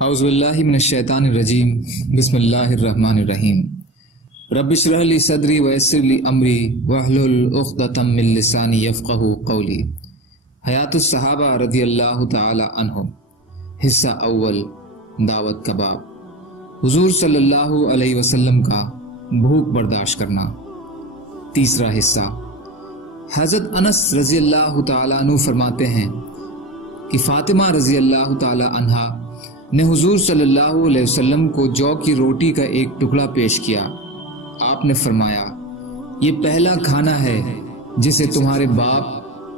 اعوذ باللہ من الشیطان الرجیم بسم اللہ الرحمن الرحیم رب اشرح لی صدری ویسر لی امری واحلل عقدۃ من لسانی یفقہوا قولی۔ حیات الصحابہ رضی اللہ تعالی عنہم، حصہ اول، دعوت کا باب۔ حضور صلی اللہ علیہ وسلم کا بھوک برداشت کرنا۔ تیسرا حصہ۔ حضرت انس رضی اللہ تعالی عنہ فرماتے ہیں کہ فاطمہ رضی اللہ تعالی عنہا نے حضور صلی اللہ علیہ وسلم کو جو کی روٹی کا ایک ٹکڑا پیش کیا۔ آپ نے فرمایا، یہ پہلا کھانا ہے جسے تمہارے باپ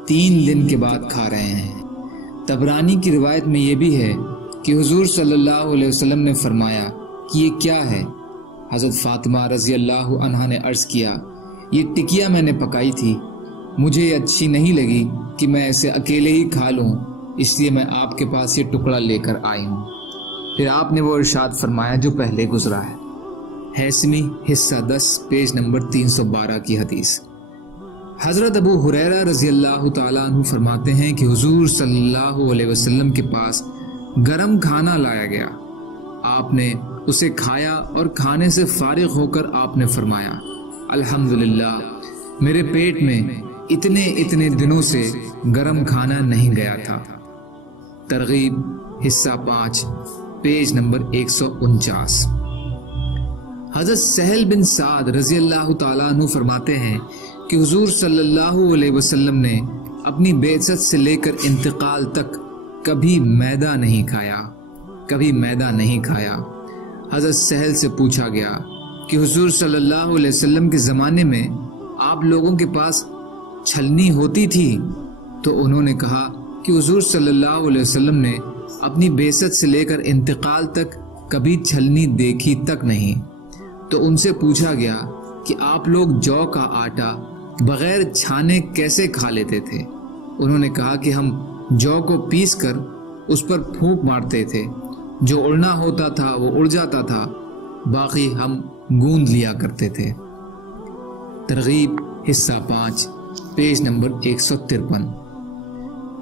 3 دن کے بعد کھا رہے ہیں۔ طبرانی کی روایت میں یہ بھی ہے کہ حضور صلی اللہ علیہ وسلم نے فرمایا کہ یہ کیا ہے؟ حضرت فاطمہ رضی اللہ عنہا نے عرض کیا، یہ ٹکیا میں نے پکائی تھی، مجھے یہ اچھی نہیں لگی کہ میں اسے اکیلے ہی کھا لوں، اس لیے میں آپ کے پاس یہ ٹکڑا لے کر آئی ہوں۔ پھر آپ نے وہ ارشاد فرمایا جو پہلے گزرا ہے۔ ہیثمی حصہ 10 پیج نمبر 312 کی حدیث۔ حضرت ابو ہریرہ رضی اللہ تعالیٰ عنہ فرماتے ہیں کہ حضور صلی اللہ علیہ وسلم کے پاس گرم کھانا لایا گیا، آپ نے اسے کھایا اور کھانے سے فارغ ہو کر آپ نے فرمایا، الحمدللہ، میرے پیٹ میں اتنے دنوں سے گرم کھانا نہیں گیا تھا۔ ترغیب حصہ 5 پیج نمبر 149۔ حضرت سہل بن سعد رضی اللہ تعالیٰ عنہ فرماتے ہیں کہ حضور صلی اللہ علیہ وسلم نے اپنی بعثت سے لے کر انتقال تک کبھی میدہ نہیں کھایا۔ حضرت سہل سے پوچھا گیا کہ حضور صلی اللہ علیہ وسلم کے زمانے میں آپ لوگوں کے پاس چھلنی ہوتی تھی؟ تو انہوں نے کہا کہ حضور صلی اللہ علیہ وسلم نے اپنی بعثت سے لے کر انتقال تک کبھی چھلنی دیکھی تک نہیں۔ تو ان سے پوچھا گیا کہ آپ لوگ جو کا آٹا بغیر چھانے کیسے کھا لیتے تھے؟ انہوں نے کہا کہ ہم جو کو پیس کر اس پر پھونک مارتے تھے، جو اڑنا ہوتا تھا وہ اڑ جاتا تھا، باقی ہم گوندھ لیا کرتے تھے۔ ترغیب حصہ 5 پیج نمبر 153۔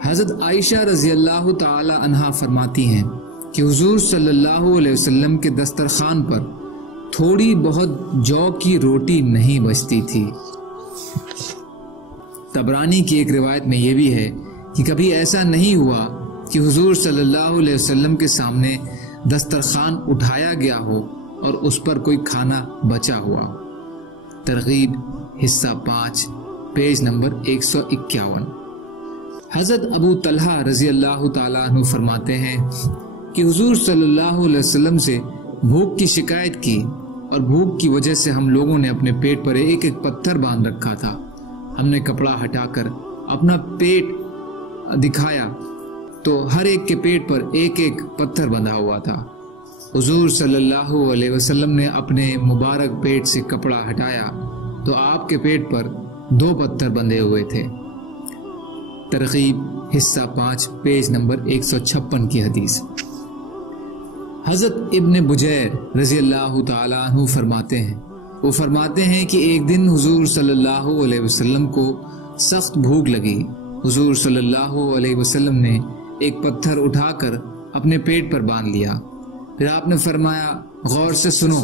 حضرت عائشہ رضی اللہ تعالی عنہا فرماتی ہیں کہ حضور صلی اللہ علیہ وسلم کے دسترخوان پر تھوڑی بہت جو کی روٹی نہیں بچتی تھی۔ طبرانی کی ایک روایت میں یہ بھی ہے کہ کبھی ایسا نہیں ہوا کہ حضور صلی اللہ علیہ وسلم کے سامنے دسترخوان اٹھایا گیا ہو اور اس پر کوئی کھانا بچا ہوا۔ ترغیب حصہ 5 پیج نمبر 151۔ حضرت ابو طلحہ رضی اللہ تعالیٰ عنہ فرماتے ہیں کہ حضور صلی اللہ علیہ وسلم سے بھوک کی شکایت کی اور بھوک کی وجہ سے ہم لوگوں نے اپنے پیٹ پر ایک پتھر باندھ رکھا تھا۔ ہم نے کپڑا ہٹا کر اپنا پیٹ دکھایا تو ہر ایک کے پیٹ پر ایک پتھر بندھا ہوا تھا۔ حضور صلی اللہ علیہ وسلم نے اپنے مبارک پیٹ سے کپڑا ہٹایا تو آپ کے پیٹ پر 2 پتھر بندھے ہوئے تھے۔ ترغیب حصہ 5 پیج نمبر 156 کی حدیث۔ حضرت ابن بجیر رضی اللہ تعالیٰ عنہ فرماتے ہیں کہ ایک دن حضور صلی اللہ علیہ وسلم کو سخت بھوک لگی۔ حضور صلی اللہ علیہ وسلم نے ایک پتھر اٹھا کر اپنے پیٹ پر باندھ لیا۔ پھر آپ نے فرمایا، غور سے سنو،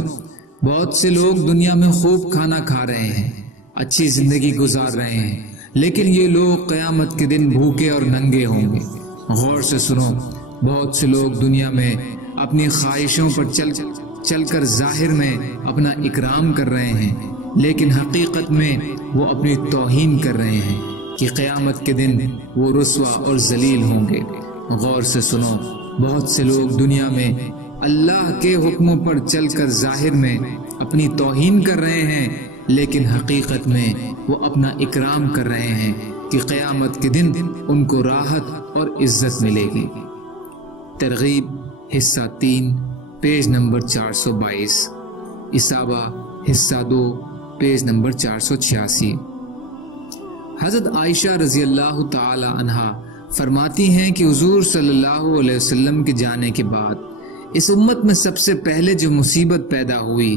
بہت سے لوگ دنیا میں خوب کھانا کھا رہے ہیں، اچھی زندگی گزار رہے ہیں، لیکن یہ لوگ قیامت کے دن بھوکے اور ننگے ہوں گے۔ غور سے سنو، بہت سے لوگ دنیا میں اپنی خواہشوں پر چل کر ظاہر میں اپنا اکرام کر رہے ہیں، لیکن حقیقت میں وہ اپنی توہین کر رہے ہیں کہ قیامت کے دن وہ رسوا اور ذلیل ہوں گے۔ غور سے سنو، بہت سے لوگ دنیا میں اللہ کے حکموں پر چل کر ظاہر میں اپنی توہین کر رہے ہیں، لیکن حقیقت میں وہ اپنا اکرام کر رہے ہیں کہ قیامت کے دن ان کو راحت اور عزت ملے گی۔ ترغیب حصہ 3 پیج نمبر 422۔ اصابہ حصہ 2 پیج نمبر 486۔ حضرت عائشہ رضی اللہ تعالی عنہا فرماتی ہیں کہ حضور صلی اللہ علیہ وسلم کے جانے کے بعد اس امت میں سب سے پہلے جو مصیبت پیدا ہوئی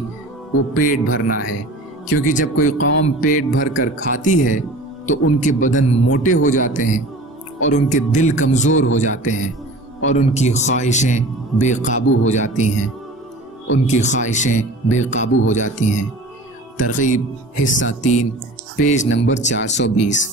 وہ پیٹ بھرنا ہے، کیونکہ جب کوئی قوم پیٹ بھر کر کھاتی ہے تو ان کے بدن موٹے ہو جاتے ہیں اور ان کے دل کمزور ہو جاتے ہیں اور ان کی خواہشیں بے قابو ہو جاتی ہیں، ان کی خواہشیں بے قابو ہو جاتی ہیں۔ ترغیب حصہ 3 پیج نمبر 420۔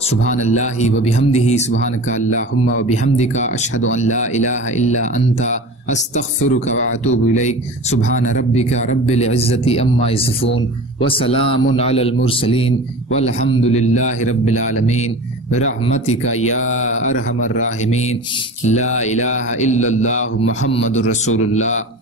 سبحان اللہ و بحمدہ، سبحانک اللہم و بحمدک، اشہد ان لا الہ الا انت، استغفرک و اتوب الیک۔ سبحان ربک رب العزت عما یصفون وسلام علی المرسلین والحمد للہ رب العالمین برحمتک یا ارحم الراحمین۔ لا الہ الا اللہ محمد رسول اللہ۔